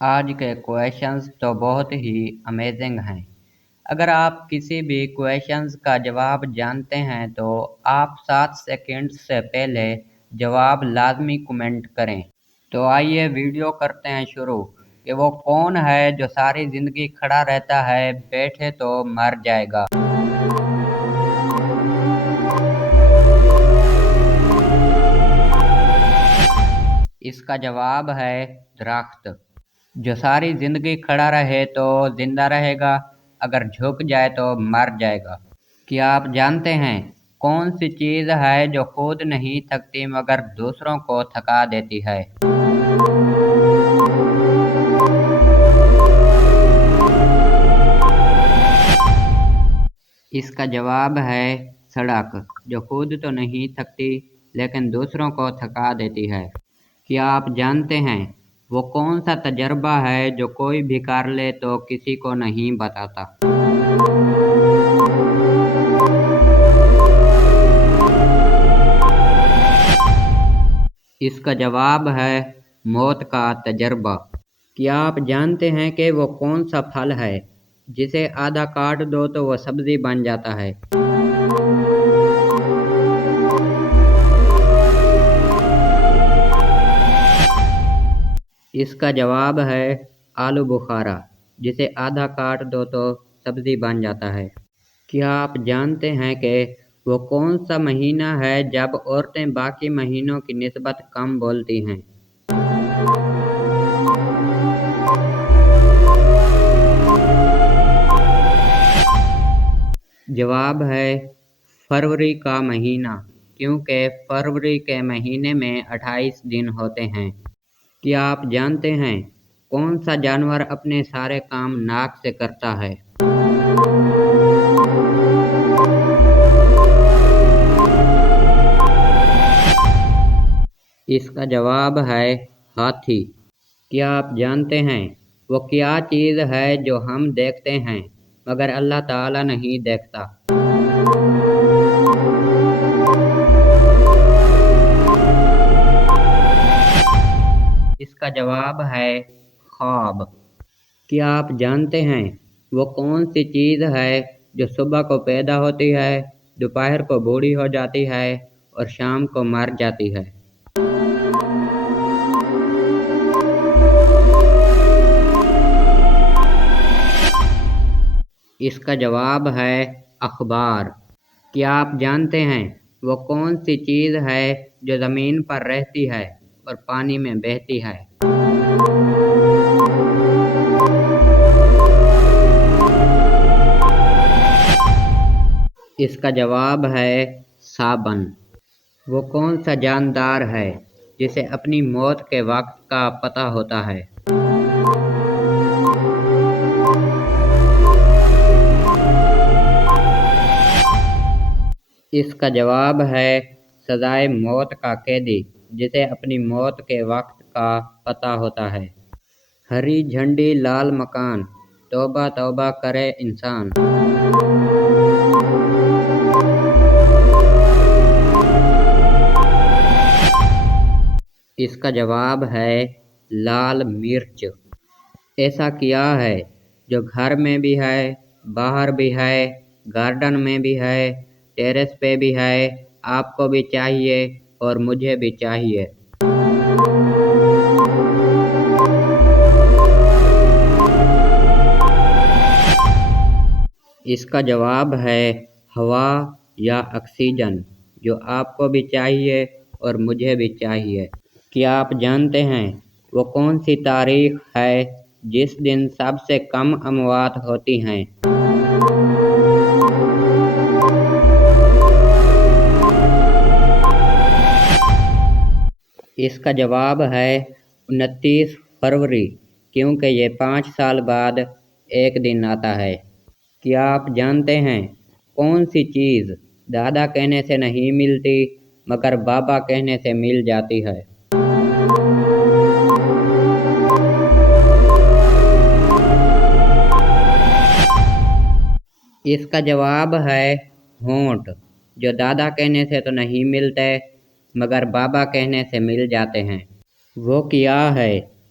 آج کے کویشچنز تو بہت ہی امیزنگ ہیں۔ اگر آپ کسی بھی کویشچنز کا جواب جانتے ہیں تو آپ 7 سیکنڈ سے پہلے جواب لازمی کمنٹ کریں۔ تو آئیے ویڈیو کرتے ہیں شروع کہ وہ کون ہے جو ساری زندگی کھڑا رہتا ہے، بیٹھے تو مر جائے گا۔ اس کا جواب ہے درخت۔ جو ساری زندگی کھڑا رہے تو زندہ رہے گا، اگر جھک جائے تو مر جائے گا۔ کیا آپ جانتے ہیں کون سی چیز ہے جو خود نہیں تھکتی مگر دوسروں کو تھکا دیتی ہے؟ اس کا جواب ہے سڑک، جو خود تو نہیں تھکتی لیکن دوسروں کو تھکا دیتی ہے۔ کیا آپ جانتے ہیں وہ کون سا تجربہ ہے جو کوئی بھی کر لے تو کسی کو نہیں بتاتا؟ اس کا جواب ہے موت کا تجربہ۔ کیا آپ جانتے ہیں کہ وہ کون سا پھل ہے جسے آدھا کاٹ دو تو وہ سبزی بن جاتا ہے؟ اس کا جواب ہے آلو بخارا، جسے آدھا کاٹ دو تو سبزی بن جاتا ہے۔ کیا آپ جانتے ہیں کہ وہ کون سا مہینہ ہے جب عورتیں باقی مہینوں کی نسبت کم بولتی ہیں؟ جواب ہے فروری کا مہینہ، کیونکہ فروری کے مہینے میں 28 دن ہوتے ہیں۔ کیا آپ جانتے ہیں کون سا جانور اپنے سارے کام ناک سے کرتا ہے؟ اس کا جواب ہے ہاتھی۔ کیا آپ جانتے ہیں وہ کیا چیز ہے جو ہم دیکھتے ہیں مگر اللہ تعالیٰ نہیں دیکھتا؟ اس کا جواب ہے خواب۔ کیا آپ جانتے ہیں وہ کون سی چیز ہے جو صبح کو پیدا ہوتی ہے، دوپہر کو بوڑھی ہو جاتی ہے اور شام کو مر جاتی ہے؟ اس کا جواب ہے اخبار۔ کیا آپ جانتے ہیں وہ کون سی چیز ہے جو زمین پر رہتی ہے اور پانی میں بہتی ہے؟ اس کا جواب ہے صابن۔ وہ کون سا جاندار ہے جسے اپنی موت کے وقت کا پتہ ہوتا ہے؟ اس کا جواب ہے سزائے موت کا قیدی، جسے اپنی موت کے وقت کا پتہ ہوتا ہے۔ ہری جھنڈی لال مکان، توبہ توبہ کرے انسان۔ اس کا جواب ہے لال مرچ۔ ایسا کیا ہے جو گھر میں بھی ہے، باہر بھی ہے، گارڈن میں بھی ہے، ٹیرس پہ بھی ہے، آپ کو بھی چاہیے اور مجھے بھی چاہیے؟ اس کا جواب ہے ہوا یا آکسیجن، جو آپ کو بھی چاہیے اور مجھے بھی چاہیے۔ کیا آپ جانتے ہیں وہ کون سی تاریخ ہے جس دن سب سے کم اموات ہوتی ہیں؟ اس کا جواب ہے 29 فروری، کیونکہ یہ 5 سال بعد ایک دن آتا ہے۔ کیا آپ جانتے ہیں کون سی چیز دادا کہنے سے نہیں ملتی مگر بابا کہنے سے مل جاتی ہے؟ اس کا جواب ہے ہونٹ، جو دادا کہنے سے تو نہیں ملتے مگر بابا کہنے سے مل جاتے ہیں۔ وہ کیا ہے